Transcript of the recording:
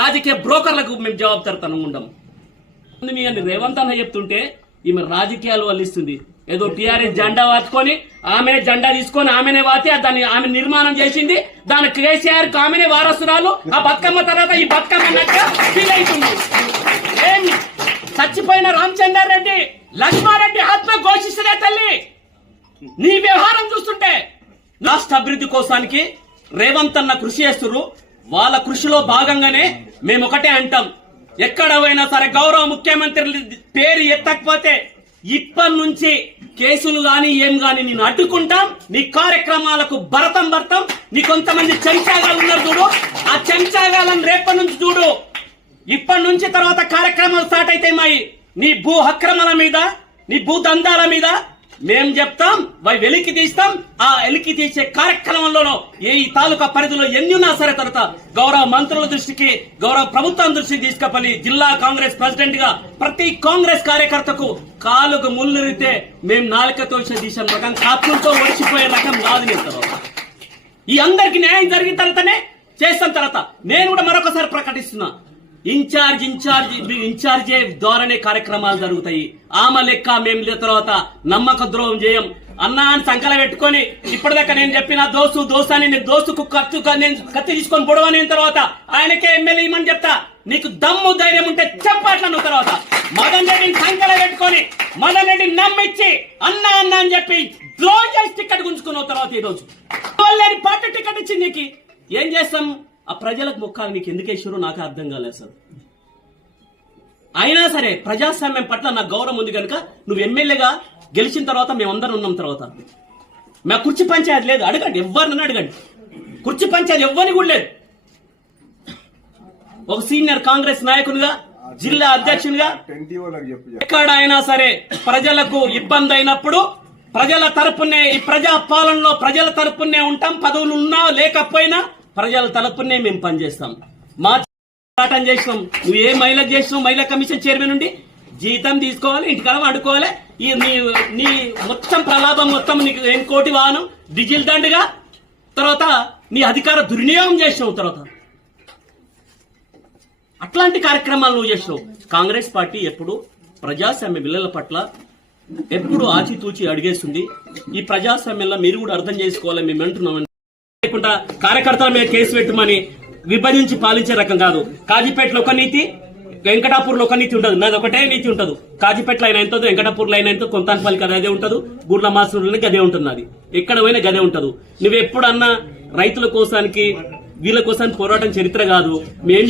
రాజకీయ బ్రోకర్లకు మేము జవాబుదారితనం ఉండం. రేవంత్ అన్న చెప్తుంటే ఈమె రాజకీయాలు వల్లిస్తుంది. ఏదో టీఆర్ఎస్ జెండా వాచుకొని ఆమెనే జెండా తీసుకొని ఆమెనే వాతి దాన్ని ఆమె నిర్మాణం చేసింది. దాని కేసీఆర్ ఆమెనే వారసురాలు. ఆ బతుకమ్మ తర్వాత ఈ బతుకమ్మ ఫీల్ అవుతుంది. ఏమి చచ్చిపోయిన రామచంద్రారెడ్డి లక్ష్మారెడ్డి ఆత్మ ఘోషిస్తుందే తల్లి. నీ వ్యవహారం చూస్తుంటే రాష్ట్ర అభివృద్ధి కోసానికి రేవంత్ అన్న కృషి చేస్తున్నారు. వాళ్ళ కృషిలో భాగంగానే మేము ఒకటే అంటాం, ఎక్కడ పోయినా సరే గౌరవ ముఖ్యమంత్రి పేరు ఎత్తకపోతే ఇప్పటి నుంచి కేసులు గాని ఏం గాని నేను అడ్డుకుంటాం. నీ కార్యక్రమాలకు భరతం. నీ కొంతమంది చెంచాగాలు ఉన్నారు చూడు, ఆ చెంచాగాలను రేపటి నుంచి చూడు. ఇప్పటి నుంచి తర్వాత కార్యక్రమాలు స్టార్ట్ అయితే నీ భూ అక్రమాల మీద, నీ భూ దందాల మీద మేం చెప్తాం, వెలికి తీస్తాం. ఆ వెలికి తీసే కార్యక్రమంలో ఏ ఈ తాలూకా పరిధిలో ఎన్ని ఉన్నా సరే తర్వాత గౌరవ మంత్రుల దృష్టికి, గౌరవ ప్రభుత్వం దృష్టికి తీసుకుపోయి జిల్లా కాంగ్రెస్ ప్రెసిడెంట్ గా ప్రతి కాంగ్రెస్ కార్యకర్తకు కాలుకు ముళ్ళురితే మేం నాలుకతో తీసిన రకం, కాపులతో ఒడిచిపోయే రకం కాదు. నేను తర్వాత ఈ అందరికి న్యాయం జరిగిన తర్వాతనే చేస్తాం. తర్వాత నేను కూడా మరొకసారి ప్రకటిస్తున్నా, ఇన్ఛార్జే ద్వారానే కార్యక్రమాలు జరుగుతాయి. ఆమె లెక్క మేము తర్వాత నమ్మక ద్రోహం చేయం. అన్నా అని సంకల పెట్టుకొని ఇప్పటిదాకా నేను చెప్పిన దోస్తు అని నేను దోస్తుకు కత్తి తీసుకొని పొడవని తర్వాత ఆయనకే ఎమ్మెల్యే ఇమ్మని చెప్తా. నీకు దమ్ము ధైర్యం ఉంటే చెప్పట్లను. తర్వాత మదన్ రెడ్డిని సంకల పెట్టుకొని మదన్ రెడ్డిని నమ్మిచ్చి అన్నా అని చెప్పి ద్రోహం చేసి టికెట్ గుంజుకున్న తర్వాత ఈ రోజు పార్టీ టికెట్ ఇచ్చి నీకు ఏం చేస్తాం? ఆ ప్రజలకు మొక్కాలి. నీకు ఎందుకు వేసారో నాకు అర్థం కాలేదు సార్. అయినా సరే ప్రజాస్వామ్యం పట్ల నాకు గౌరవం ఉంది కనుక నువ్వు ఎమ్మెల్యేగా గెలిచిన తర్వాత మేమందరం ఉన్నాం. తర్వాత మా కుర్చీ పంచాయతీ లేదు, అడగండి, ఎవరినన్నా అడగండి. కుర్చీ పంచాయతీ ఎవరిని కూడా లేదు. ఒక సీనియర్ కాంగ్రెస్ నాయకునిగా, జిల్లా అధ్యక్షునిగా ఎక్కడైనా సరే ప్రజలకు ఇబ్బంది అయినప్పుడు ప్రజల తరపునే, ఈ ప్రజా పాలనలో ప్రజల తరపునే ఉంటాం. పదవులు ఉన్నా లేకపోయినా ప్రజల తరపునే మేము పనిచేస్తాం. మా పోరాటం చేసినాం. నువ్వు ఏ మహిళకు చేసినావు? మహిళా కమిషన్ చైర్మన్ నుండి జీతం తీసుకోవాలి, ఇంటికాడ వండుకోవాలి. నీ మొత్తం ప్రలాభం మొత్తం నీకు ఏం కోటి వాహనం, డిజిల్ దండగా. తర్వాత నీ అధికార దుర్వినియోగం చేసినావు. తర్వాత అట్లాంటి కార్యక్రమాలు నువ్వు చేసినావు. కాంగ్రెస్ పార్టీ ఎప్పుడు ప్రజాస్వామ్య బిల్లుల పట్ల ఎప్పుడు ఆచితూచి అడిగేస్తుంది. ఈ ప్రజాస్వామ్యంలో మీరు కూడా అర్థం చేసుకోవాలి. మేము అంటున్నాం లేకుండా కార్యకర్తల మీద కేసు పెట్టమని విభజించి పాలించే రకం కాదు. కాజీపేటలో ఒక నీతి, వెంకటాపూర్లో ఒక నీతి ఉండదు. నాది ఒకటే నీతి ఉంటుంది. కాజీపేటలో అయినా ఎంతో, వెంకటాపూర్లో అయినా ఎంతో, కొంతాన్పల్లికి అదే ఉంటుంది, గుడ్ల మాసూరులకి గదే ఉంటుంది. అది ఎక్కడ పోయినా గదే ఉంటుంది. నువ్వు ఎప్పుడన్నా రైతుల కోసానికి వీళ్ళ కోసానికి పోరాటం చరిత్ర కాదు. మేం